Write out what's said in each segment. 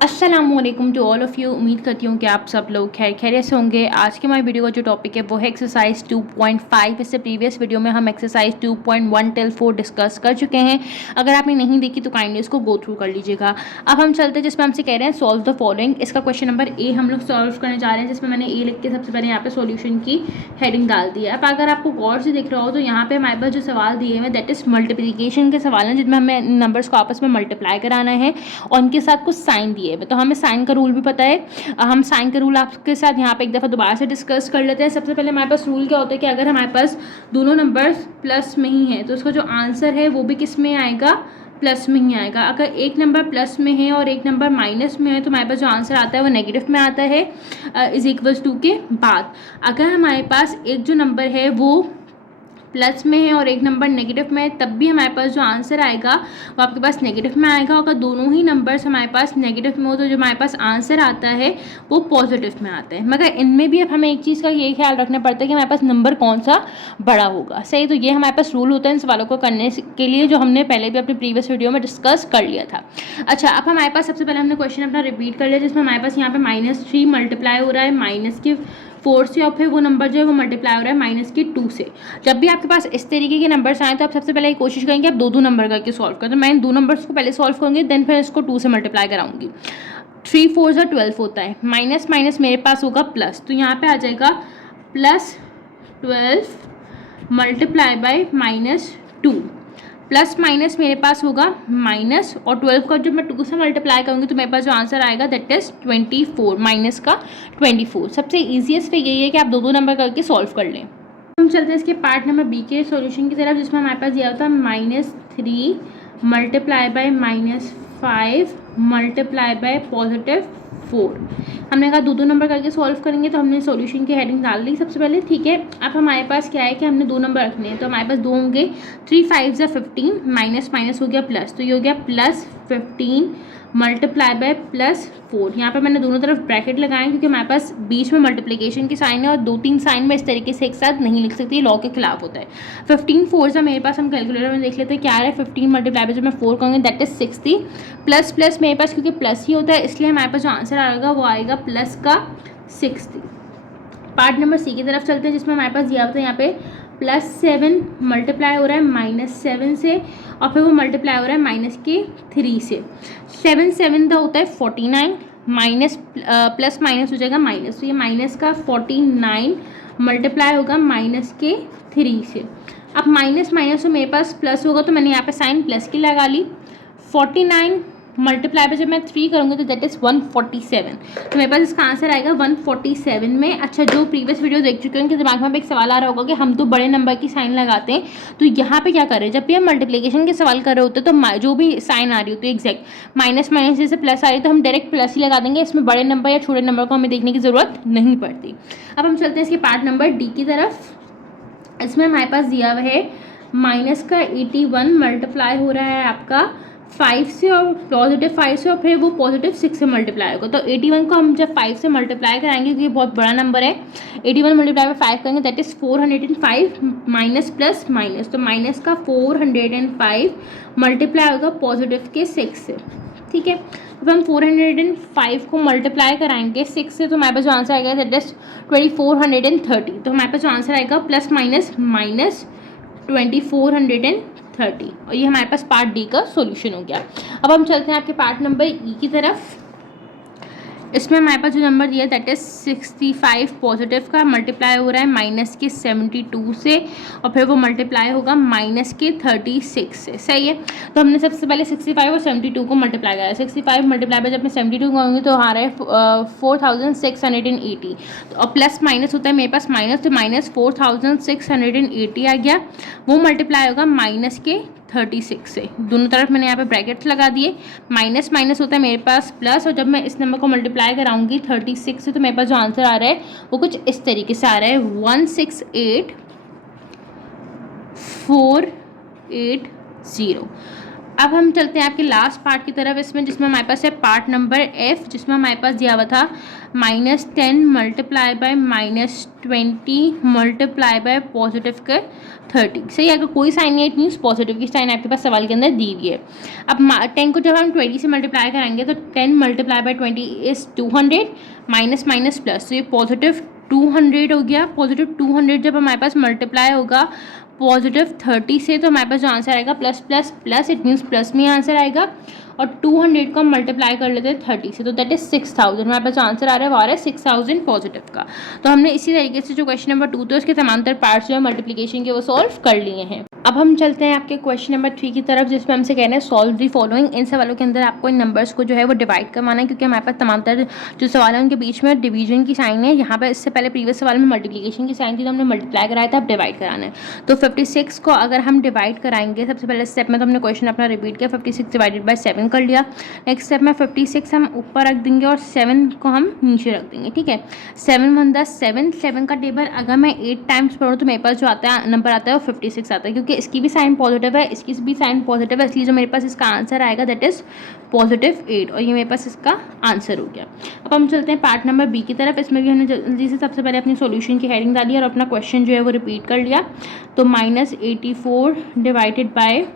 अस्सलामुअलैकुम to all of you. उम्मीद करती हूँ कि आप सब लोग खैरियत से होंगे। आज के हमारी वीडियो का जो टॉपिक है वो है एक्सरसाइज 2.5। इससे प्रीवियस वीडियो में हम एक्सरसाइज 2.1 टिल 4 डिस्कस कर चुके हैं। अगर आपने नहीं देखी तो काइंडली इसको गो थ्रू कर लीजिएगा। अब हम चलते हैं जिसमें हमसे कह रहे हैं सॉल्व द फॉलोइंग। इसका क्वेश्चन नंबर ए हम लोग सॉल्व करने जा रहे हैं, जिसमें मैंने ए लिख के सबसे पहले यहाँ पे सोल्यूशन की हेडिंग डाल दी है। अब अगर आपको गौर से दिख रहा हो तो यहाँ पे हमारे पास जो सवाल दिए हुए दैट इज मल्टीप्लिकेशन के सवाल हैं, जिसमें हमें नंबर्स को आपस में मल्टीप्लाई कराना है और उनके साथ कुछ साइन दिए हुए। तो हमें साइन का रूल भी पता है। हम साइन का रूल आपके साथ यहाँ पे एक दफ़ा दोबारा से डिस्कस कर लेते हैं। सबसे पहले हमारे पास रूल क्या होता है कि अगर हमारे पास दोनों नंबर्स प्लस में ही है तो उसका जो आंसर है वो भी किस में आएगा, प्लस में ही आएगा। अगर एक नंबर प्लस में है और एक नंबर माइनस में है तो हमारे पास जो आंसर आता है वो नेगेटिव में आता है इज इक्वल्स टू के बाद। अगर हमारे पास एक जो नंबर है वो प्लस में है और एक नंबर नेगेटिव में है तब भी हमारे पास जो आंसर आएगा वो आपके पास नेगेटिव में आएगा। अगर दोनों ही नंबर्स हमारे पास नेगेटिव में हो तो जो हमारे पास आंसर आता है वो पॉजिटिव में आता है। मगर इनमें भी अब हमें एक चीज़ का ये ख्याल रखना पड़ता है कि हमारे पास नंबर कौन सा बड़ा होगा। सही, तो ये हमारे पास रूल होता है इन सवालों को करने के लिए, जो हमने पहले भी अपने प्रीवियस वीडियो में डिस्कस कर लिया था। अच्छा, अब हमारे पास सबसे पहले हमने क्वेश्चन अपना रिपीट कर लिया, जिसमें हमारे पास यहाँ पे -3 मल्टीप्लाई हो रहा है माइनस के 4 से और फिर वो नंबर जो है वो मल्टीप्लाई हो रहा है -2 से। जब भी आपके पास इस तरीके के नंबर्स आए तो आप सबसे पहले कोशिश करेंगे आप दो नंबर करके सॉल्व करें। तो मैं इन दो नंबर्स को पहले सॉल्व करूँगी, देन फिर इसको 2 से मल्टीप्लाई कराऊंगी। 3 4 12 होता है, माइनस माइनस मेरे पास होगा प्लस, तो यहाँ पे आ जाएगा +12 मल्टीप्लाई बाय -2। प्लस माइनस मेरे पास होगा माइनस, और 12 का जब मैं 2 से मल्टीप्लाई करूँगी तो मेरे पास जो आंसर आएगा दैट इज 24, माइनस का 24। सबसे ईजीएस्ट वे यही है कि आप दो नंबर करके सॉल्व कर लें। हम चलते हैं इसके पार्ट नंबर बी के सॉल्यूशन की तरफ, जिसमें हमारे पास दिया होता है -3 मल्टीप्लाई बाय -5 मल्टीप्लाई बाय +4। हमने कहा दो नंबर करके सॉल्व करेंगे, तो हमने सॉल्यूशन की हेडिंग डाल दी सबसे पहले। ठीक है, अब हमारे पास क्या है कि हमने दो नंबर रखने हैं, तो हमारे पास दो होंगे। 3 5 = 15, माइनस माइनस हो गया प्लस, तो ये हो गया +15 मल्टीप्लाई बाय +4। यहाँ पे मैंने दोनों तरफ ब्रैकेट लगाए क्योंकि हमारे पास बीच में मल्टीप्लिकेशन की साइन है और 2-3 साइन में इस तरीके से एक साथ नहीं लिख सकती, लॉ के खिलाफ होता है। 15 4 से मेरे पास, हम कैलकुलेटर में देख लेते हैं क्या है। 15 मल्टीप्लाई बाय जब मैं 4 कहूँगी दैट इज 60, प्लस प्लस मेरे पास क्योंकि प्लस ही होता है इसलिए हमारे पास जो आंसर आएगा वो आएगा प्लस का 60। पार्ट नंबर सी की तरफ चलते हैं, जिसमें हमारे पास दिया होता है यहाँ पे +7 मल्टीप्लाई हो रहा है -7 से और फिर वो मल्टीप्लाई हो रहा है -3 से। 7 7 होता है 49, माइनस प्लस माइनस हो जाएगा माइनस, तो ये माइनस का 49 मल्टीप्लाई होगा -3 से। अब माइनस माइनस तो मेरे पास प्लस होगा तो मैंने यहाँ पे साइन प्लस की लगा ली। 49 मल्टीप्लाई पे जब मैं 3 करूँगी तो दैट इज़ 147, तो मेरे पास इसका आंसर आएगा 147 में। अच्छा, जो प्रीवियस वीडियो देख चुके हैं उनके दिमाग में एक सवाल आ रहा होगा कि हम तो बड़े नंबर की साइन लगाते हैं, तो यहाँ पे क्या करें। जब भी हम मल्टीप्लिकेशन के सवाल कर रहे होते हैं तो जो भी साइन आ रही होती है एग्जैक्ट माइनस माइनस जैसे प्लस आ रही है तो हम डायरेक्ट प्लस ही लगा देंगे, इसमें बड़े नंबर या छोटे नंबर को हमें देखने की ज़रूरत नहीं पड़ती। अब हम चलते हैं इसके पार्ट नंबर डी की तरफ। इसमें हमारे पास दिया हुआ है माइनस का 81 मल्टीप्लाई हो रहा है आपका 5 से और +5 से और फिर वो +6 से मल्टीप्लाई होगा। तो 81 को हम जब 5 से मल्टीप्लाई कराएंगे क्योंकि ये बहुत बड़ा नंबर है, 81 मल्टीप्लाई बाय 5 करेंगे that is 405 minus plus minus, तो माइनस का 405 मल्टीप्लाई होगा +6 से। ठीक है, तो हम 405 को मल्टीप्लाई कराएंगे 6 से तो हमारे पास जो आंसर आएगा दैट इज 2430। तो हमारे पास जो आंसर आएगा प्लस माइनस माइनस 2430, और ये हमारे पास पार्ट डी का सॉल्यूशन हो गया। अब हम चलते हैं आपके पार्ट नंबर ई की तरफ। इसमें हमारे पास जो नंबर दिया है दैट इज 65 पॉजिटिव का मल्टीप्लाई हो रहा है -72 से और फिर वो मल्टीप्लाई होगा -36 से। सही है, तो हमने सबसे पहले 65 और 72 को मल्टीप्लाई करा। 65 मल्टीप्लाई बाय जब मैं 72 कहूँगी तो आ रहा है 4680, तो और प्लस माइनस होता है मेरे पास माइनस, तो -4680 आ गया। वो मल्टीप्लाई होगा -36 से। दोनों तरफ मैंने यहाँ पे ब्रैकेट्स लगा दिए। माइनस माइनस होता है मेरे पास प्लस, और जब मैं इस नंबर को मल्टीप्लाई कराऊंगी 36 से तो मेरे पास जो आंसर आ रहा है वो कुछ इस तरीके से आ रहा है 168480। अब हम चलते हैं आपके लास्ट पार्ट की तरफ इसमें, जिसमें हमारे पास है पार्ट नंबर एफ, जिसमें हमारे पास दिया हुआ था -10 multiply by -20 multiply by positive का 30। सही है, अगर कोई साइन नहीं है इट मीन्स पॉजिटिव की साइन आपके पास सवाल के अंदर दी हुई है। अब 10 को जब हम 20 से मल्टीप्लाई करेंगे तो 10 multiply by 20 is 200, minus minus plus, तो ये पॉजिटिव 200 हो गया। पॉजिटिव 200 जब हमारे पास मल्टीप्लाई होगा पॉजिटिव 30 से, तो हमारे पास जो आंसर आएगा plus plus plus, it means plus में आंसर आएगा। और 200 को हम मल्टीप्लाई कर लेते हैं 30 से, तो दैट इज 6000। हमारे पास जो आंसर आ रहा है वो आ रहा है 6000 पॉजिटिव का। तो हमने इसी तरीके से जो क्वेश्चन नंबर 2 थे उसके समांतर पार्ट्स जो है मल्टीप्लिकेशन के वो सॉल्व कर लिए हैं। अब हम चलते हैं आपके क्वेश्चन नंबर 3 की तरफ, जिसमें हमसे कह रहे हैं सॉल्व दी फॉलोइंग। इन सवालों के अंदर आपको इन नंबर्स को जो है वो डिवाइड करवाना है, क्योंकि हमारे पास समांतर जो सवाल है उनके बीच में डिवीजन की साइन है। यहाँ पर इससे पहले प्रीवियस सवाल में मल्टीप्लिकेशन की साइन थी, तो हमने मल्टीप्लाई कराया था, अब डिवाइड कराना है। तो 56 को अगर हम डिवाइड कराएंगे, सबसे पहले स्टेप में तो हमने क्वेश्चन अपना रिपीट किया, 56 डिवाइडेड बाय 7 कर लिया। नेक्स्ट स्टेप में 56 हम ऊपर रख देंगे और 7 को हम नीचे रख देंगे, ठीक है। 7 वन द 7, 7 का टेबल अगर मैं 8 टाइम्स पढ़ूँ तो मेरे पास जो आता है नंबर आता है वो 56 आता है, क्योंकि इसकी भी साइन पॉजिटिव है, इसकी भी साइन पॉजिटिव है, इसलिए जो मेरे पास इसका आंसर आएगा दैट इज +8, और ये मेरे पास इसका आंसर हो गया। अब हम चलते हैं पार्ट नंबर बी की तरफ। इसमें भी हमने जल्दी से सबसे पहले अपनी सॉल्यूशन की हेडिंग डाली और अपना क्वेश्चन जो है वो रिपीट कर लिया। तो -84 डिवाइडेड बाय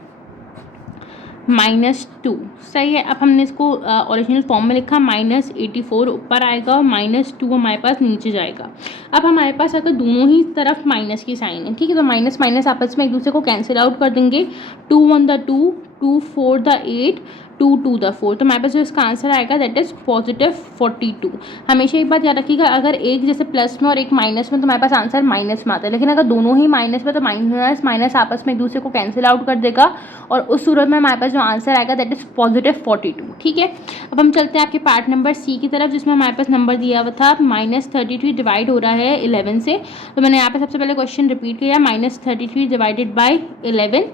-2, सही है। अब हमने इसको ओरिजिनल फॉर्म में लिखा, -84 ऊपर आएगा और -2 हमारे पास नीचे जाएगा। अब हमारे पास अगर दोनों ही तरफ माइनस की साइन है, ठीक है, तो माइनस माइनस आपस में एक दूसरे को कैंसिल आउट कर देंगे। 2 1 द 2, 2 4 द 8, 2 2 द 4, तो हमारे पास जो इसका आंसर आएगा दैट इज +42। हमेशा एक बात याद रखिएगा, अगर एक जैसे प्लस में और एक माइनस में तो हमारे पास आंसर माइनस में आता है, लेकिन अगर दोनों ही माइनस में तो माइनस माइनस आपस में एक दूसरे को कैंसिल आउट कर देगा और उस सूरत में हमारे पास जो आंसर आएगा दैट इज +42, ठीक है। अब हम चलते हैं आपके पार्ट नंबर सी की तरफ, जिसमें हमारे पास नंबर दिया हुआ था -33 डिवाइड हो रहा है 11 से। तो मैंने यहाँ पे सबसे पहले क्वेश्चन रिपीट किया, -33 डिवाइडेड बाय 11।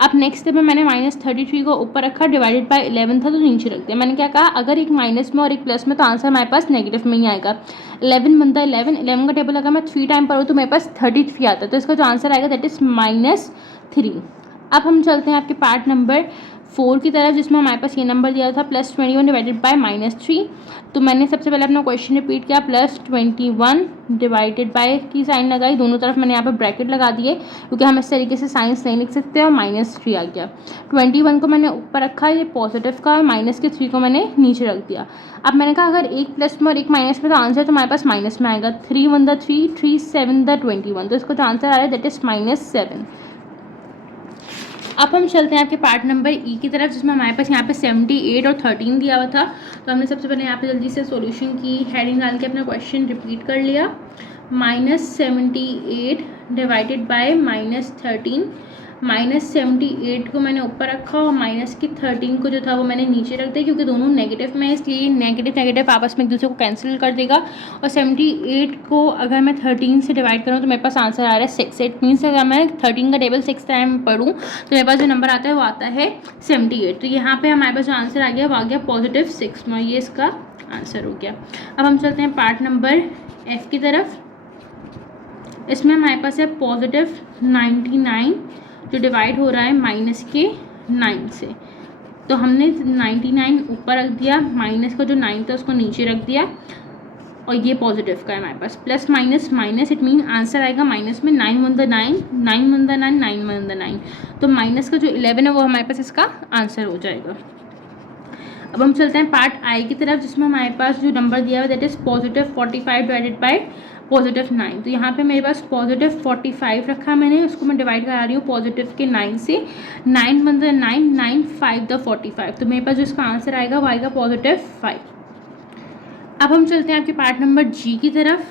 अब नेक्स्ट स्टेप में मैंने -33 को ऊपर रखा, डिवाइडेड बाय 11 था तो नीचे रख दिया। मैंने क्या कहा, अगर एक माइनस में और एक प्लस में तो आंसर हमारे पास नेगेटिव में ही आएगा। 11 बनता है 11 का टेबल अगर मैं 3 टाइम पढ़ूँ तो मेरे पास 33 आता है, तो इसका जो आंसर आएगा दैट इज -3। अब हम चलते हैं आपके पार्ट नंबर 4 की तरफ, जिसमें हमारे पास ये नंबर दिया था +21 डिवाइडेड बाय -3। तो मैंने सबसे पहले अपना क्वेश्चन रिपीट किया, +21 डिवाइडेड बाय की साइन लगाई, दोनों तरफ मैंने यहाँ पर ब्रैकेट लगा दिए क्योंकि हम इस तरीके से साइंस नहीं लिख सकते, और -3 आ गया। 21 को मैंने ऊपर रखा, ये पॉजिटिव का, और -3 को मैंने नीचे रख दिया। अब मैंने कहा अगर एक प्लस में और एक माइनस में तो आंसर तो हमारे पास माइनस में आएगा। 3 1 द 3, 3 7 द 21, तो इसका जो आंसर आ रहा है दैट इज -7। अब हम चलते हैं आपके पार्ट नंबर ई की तरफ, जिसमें हमारे पास यहाँ पे 78 और 13 दिया हुआ था। तो हमने सबसे पहले यहाँ पे जल्दी से सॉल्यूशन की हेडिंग डाल के अपना क्वेश्चन रिपीट कर लिया। -78 डिवाइडेड बाय -13, -78 को मैंने ऊपर रखा और -13 को जो था वो मैंने नीचे रख दिया, क्योंकि दोनों नेगेटिव में है इसलिए नेगेटिव नेगेटिव आपस में एक दूसरे को कैंसिल कर देगा। और 78 को अगर मैं 13 से डिवाइड करूँ तो मेरे पास आंसर आ रहा है 6। इट मीन्स अगर मैं 13 का टेबल 6 टाइम पढ़ूँ तो मेरे पास जो नंबर आता है वो आता है 78। तो यहाँ पर हमारे पास जो आंसर आ गया वो आ गया +6 में, ये इसका आंसर हो गया। अब हम चलते हैं पार्ट नंबर एफ की तरफ। इसमें हमारे पास है +99 जो डिवाइड हो रहा है -9 से। तो हमने 99 ऊपर रख दिया, माइनस का जो 9 था उसको नीचे रख दिया, और ये पॉजिटिव का है हमारे पास। Plus minus minus, it mean answer आएगा माइनस में। 9 1 द 9, 9 1 द 9, 9 1 द 9, तो माइनस का जो 11 है वो हमारे पास इसका आंसर हो जाएगा। अब हम चलते हैं पार्ट आई की तरफ, जिसमें हमारे पास जो नंबर दिया हुआ है दैट इज +45 डिवाइडेड बाय +9। तो यहाँ पे मेरे पास +45 रखा मैंने, उसको मैं डिवाइड करा रही हूँ पॉजिटिव के 9 से। 9 1 द 9, 9 5 द 45, तो मेरे पास जो इसका आंसर आएगा वो आएगा +5। अब हम चलते हैं आपके पार्ट नंबर जी की तरफ,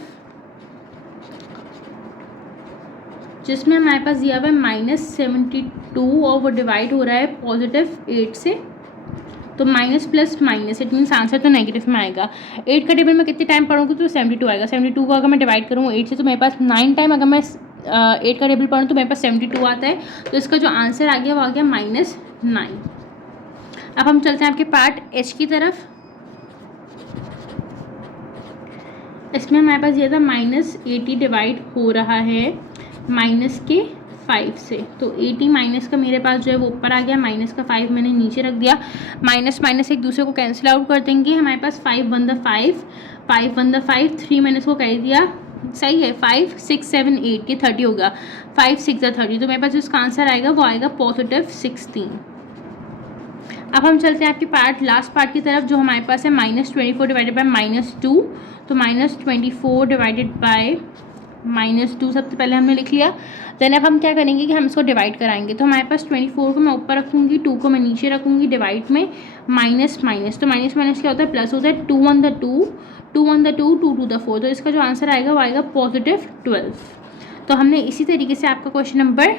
जिसमें हमारे पास दिया हुआ है -72 और वो डिवाइड हो रहा है +8 से। तो minus plus minus, it means answer तो नेगेटिव में आएगा। 8 का टेबल में कितने टाइम पढ़ूँगी तो 72 आएगा। 72 को अगर मैं डिवाइड करूँ 8 से तो मेरे पास 9 टाइम, अगर मैं 8 का टेबल पढ़ूँ तो मेरे पास 72 आता है। तो इसका जो आंसर आ गया वो आ गया -9। अब हम चलते हैं आपके पार्ट एच की तरफ। इसमें हमारे पास ये था -80 डिवाइड हो रहा है -5 5 से। तो 80 माइनस का मेरे पास जो है वो ऊपर आ गया, माइनस का 5 मैंने नीचे रख दिया। माइनस माइनस एक दूसरे को कैंसिल आउट कर देंगे, हमारे पास 5 1 द 5, 5 1 द 5, 3 मैंने इसको कह दिया, सही है। 5 6 7 8 ये 30 होगा, 5 6 द 30, तो मेरे पास जिसका आंसर आएगा वो आएगा पॉजिटिव 16। अब हम चलते हैं आपके लास्ट पार्ट की तरफ, जो हमारे पास है -24 डिवाइडेड बाय -2। तो -24 डिवाइडेड बाय -2 सबसे पहले हमने लिख लिया। देन अब हम क्या करेंगे कि हम इसको डिवाइड कराएंगे। तो हमारे पास 24 को मैं ऊपर रखूँगी, 2 को मैं नीचे रखूँगी, डिवाइड में माइनस माइनस, तो माइनस माइनस क्या होता है, प्लस होता है। 2 1 द 2, 2 1 द 2, 2 2 द 4, तो इसका जो आंसर आएगा वो आएगा पॉजिटिव 12। तो हमने इसी तरीके से आपका क्वेश्चन नंबर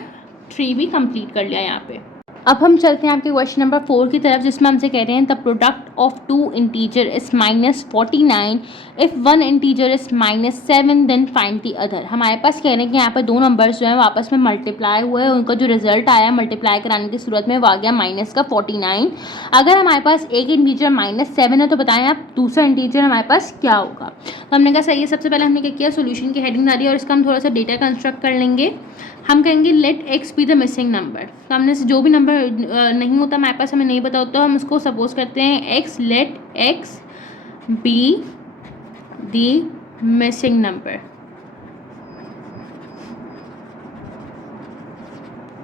3 भी कंप्लीट कर लिया यहाँ पे। अब हम चलते हैं आपके क्वेश्चन नंबर 4 की तरफ, जिसमें हमसे कह रहे हैं the product of 2 integer is -49 if 1 integer is -7 then find the other. हमारे पास कह रहे हैं कि यहाँ पर दो नंबर्स जो हैं वो आपस में मल्टीप्लाई हुए हैं, उनका जो रिजल्ट आया मल्टीप्लाई कराने की सूरत में वो आ गया -49। अगर हमारे पास एक इंटीजर -7 है तो बताएं आप दूसरा इंटीजर हमारे पास क्या होगा। तो हमने कहा सही है। सबसे पहले हमने क्या किया, सोल्यूशन की हेडिंग डाली और इसका हम थोड़ा सा डेटा कंस्ट्रक्ट कर लेंगे। हम कहेंगे let x be the missing number. तो हमने से जो भी नंबर नहीं होता हमारे पास, हमें नहीं पता होता, तो हम उसको सपोज करते हैं x, let x be the missing number.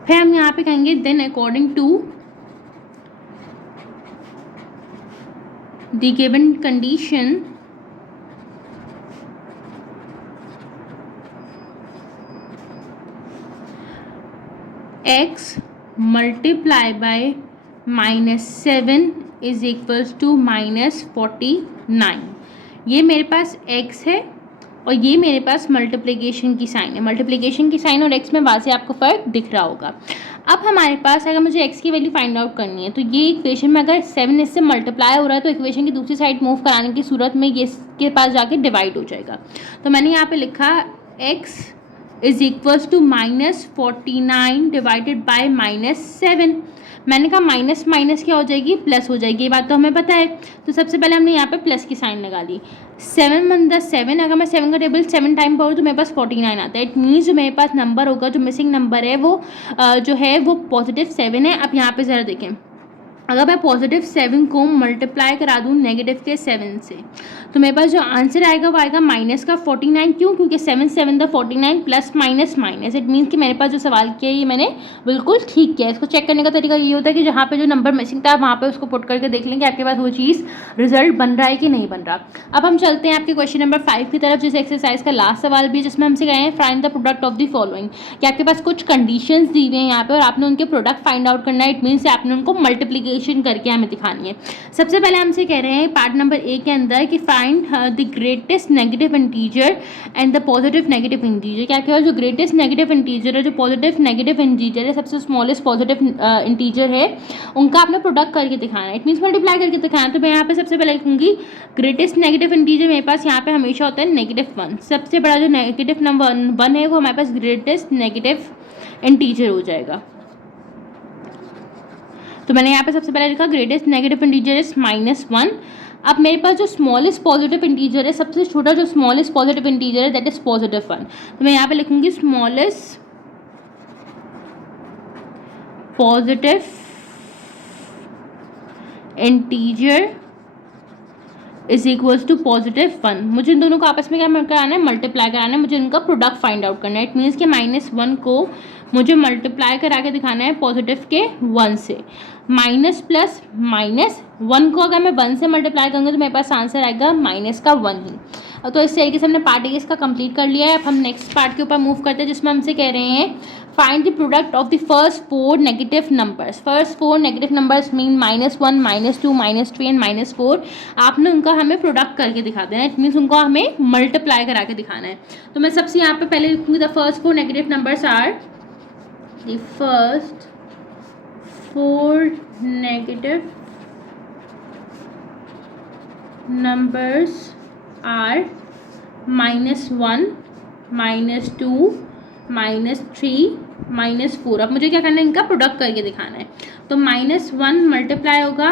फिर हम यहाँ पे कहेंगे then according to the given condition x multiply by -7 is equals to -49। ये मेरे पास x है और ये मेरे पास मल्टीप्लिकेशन की साइन है। मल्टीप्लिकेशन की साइन और x में वाज़े आपको फ़र्क दिख रहा होगा। अब हमारे पास अगर मुझे x की वैल्यू फाइंड आउट करनी है, तो ये इक्वेशन में अगर 7 इससे मल्टीप्लाई हो रहा है तो इक्वेशन की दूसरी साइड मूव कराने की सूरत में ये इसके पास जाके डिवाइड हो जाएगा। तो मैंने यहाँ पे लिखा x is equals to -49 divided by -7। मैंने कहा माइनस माइनस क्या हो जाएगी, प्लस हो जाएगी, ये बात तो हमें पता है। तो सबसे पहले हमने यहाँ पे प्लस की साइन लगा ली। 7 1 द 7, अगर मैं 7 का टेबल 7 टाइम पढ़ूँ तो मेरे पास 49 आता है। इट मीन्स जो मेरे पास नंबर होगा, जो मिसिंग नंबर है वो जो है वो पॉजिटिव 7 है। अब यहाँ पे ज़रा देखें, अगर मैं पॉजिटिव 7 को मल्टीप्लाई करा दूँ नेगेटिव के 7 से, तो मेरे पास जो आंसर आएगा वो आएगा माइनस का 49। क्यों? क्योंकि 7 7 the 49 plus minus minus. It means कि मेरे पास जो सवाल किया है ये मैंने बिल्कुल ठीक किया है। इसको चेक करने का तरीका ये होता है कि जहाँ पे जो नंबर मिसिंग था वहाँ पे उसको पुट करके देख लेंगे आपके पास वो चीज़ रिजल्ट बन रहा है कि नहीं बन रहा। अब हम चलते हैं आपके क्वेश्चन नंबर 5 की तरफ, जिस एक्सरसाइज का लास्ट सवाल भी, जिसमें हमसे गए हैं find the product of the following, कि आपके पास कुछ कंडीशंस दी हुई हैं यहाँ पे और आपने उनके प्रोडक्ट फाइंड आउट करना है। इट मीन्स आपने उनको मल्टीप्लीकेशन करके हमें दिखानी है। सबसे पहले हमसे कह रहे हैं पार्ट नंबर ए के अंदर कि find the greatest negative integer and the positive negative integer. क्या क्या, जो ग्रेटेस्ट नेगेटिव इंटीजर है, जो पॉजिटिव नेगेटिव इंटीजर है, सबसे स्मॉलेस्ट पॉजिटिव इंटीजर है, उनका आपने प्रोडक्ट करके दिखाना है। इट मीन्स मल्टीप्लाई करके दिखाना है। तो मैं यहाँ पे सबसे पहले लिखूंगी ग्रेटेस्ट नेगेटिव इंटीजर मेरे पास यहाँ पे हमेशा होता है -1। सबसे बड़ा जो नेगेटिव नंबर 1 है वो हमारे पास ग्रेटेस्ट नेगेटिव इंटीजर हो जाएगा। तो मैंने यहाँ पे सबसे पहले लिखा ग्रेटेस्ट नेगेटिव इंटीजर इज -1। अब मेरे पास जो स्मॉलेस्ट पॉजिटिव इंटीजर है, सबसे छोटा जो स्मॉलेस्ट पॉजिटिव इंटीजर है, दैट इज +1। तो मैं यहाँ पे लिखूंगी smallest positive integer is equals to +1। मुझे इन दोनों को आपस में क्या कराना है, मल्टीप्लाई कराना है। मुझे इनका प्रोडक्ट फाइंड आउट करना है। इट मीन्स कि -1 को मुझे मल्टीप्लाई करा के दिखाना है पॉजिटिव के 1 से। माइनस प्लस माइनस 1 को अगर मैं 1 से मल्टीप्लाई करूँगी तो मेरे पास आंसर आएगा माइनस का 1 ही। तो इस तरीके से हमने पार्ट ए इसका कंप्लीट कर लिया है। अब हम नेक्स्ट पार्ट के ऊपर मूव करते हैं, जिसमें हमसे कह रहे हैं find the product of the first 4 negative numbers. First 4 negative numbers mean -1 -2 -3 and -4। आपने उनका हमें प्रोडक्ट करके दिखा देना है। इट मीन्स उनको हमें मल्टीप्लाई करा के दिखाना है। तो मैं सबसे यहाँ पे पहले लिखूँगी the first 4 negative numbers are, the first 4 negative numbers are -1 -2 -3 -4। अब मुझे क्या करना है, इनका प्रोडक्ट करके दिखाना है। तो -1 मल्टीप्लाई होगा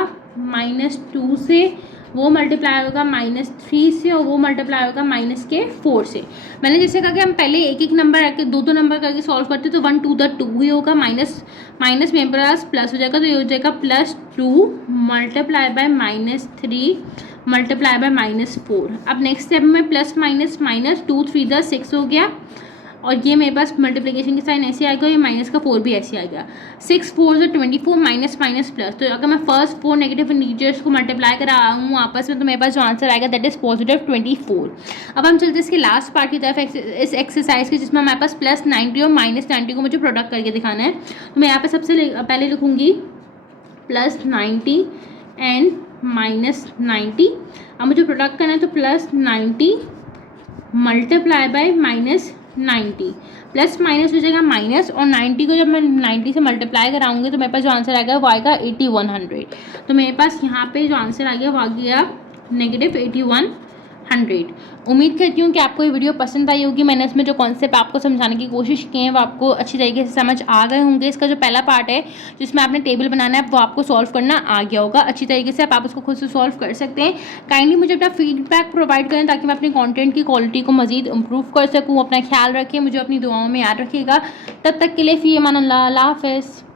-2 से, वो मल्टीप्लाई होगा -3 से और वो मल्टीप्लाई होगा -4 से। मैंने जैसे कहा कि हम पहले एक एक नंबर रख के 2 नंबर करके सॉल्व करते तो 1 2 2 ही होगा, माइनस मेरे पास प्लस हो जाएगा, तो ये हो जाएगा +2 मल्टीप्लाई बाय -3 मल्टीप्लाई बाय -4। अब नेक्स्ट स्टेप में प्लस माइनस माइनस 2 3 × 6 हो गया, और ये मेरे पास मल्टीप्लिकेशन के साइन ऐसे आएगा, ये माइनस का 4 भी ऐसे आएगा। 6 4 से 24 माइनस माइनस प्लस, तो अगर मैं फर्स्ट 4 नेगेटिव इंटीजर्स को मल्टीप्लाई कराऊँ आपस में तो मेरे पास जो आंसर आएगा दैट इज +24। अब हम चलते हैं इसके लास्ट पार्ट की तरफ, इस एक्सरसाइज की, जिसमें हमारे पास +90 और -90 को मुझे प्रोडक्ट करके दिखाना है। तो मैं यहाँ पर सबसे पहले लिखूँगी +90 एंड -90। अब मुझे प्रोडक्ट करना है तो +90 मल्टीप्लाई बाय -90, प्लस माइनस हो जाएगा माइनस, और 90 को जब मैं 90 से मल्टीप्लाई कराऊंगी तो मेरे पास जो आंसर आएगा वो आएगा 8100। तो मेरे पास यहाँ पे जो आंसर आ गया वो आ गया -8100। उम्मीद करती हूँ कि आपको ये वीडियो पसंद आई होगी। मैंने इसमें जो कॉन्सेप्ट आपको समझाने की कोशिश की है वो आपको अच्छी तरीके से समझ आ गए होंगे। इसका जो पहला पार्ट है जिसमें आपने टेबल बनाना है वो आपको सॉल्व करना आ गया होगा अच्छी तरीके से, आप उसको खुद से सॉल्व कर सकते हैं। काइंडली मुझे अपना फीडबैक प्रोवाइड करें ताकि मैं अपने कंटेंट की क्वालिटी को मजीद इंप्रूव कर सकूँ। अपना ख्याल रखें, मुझे अपनी दुआओं में याद रखिएगा। तब तक के लिए फ़ी अमान अल्लाह, अल्लाह हाफ़िज़।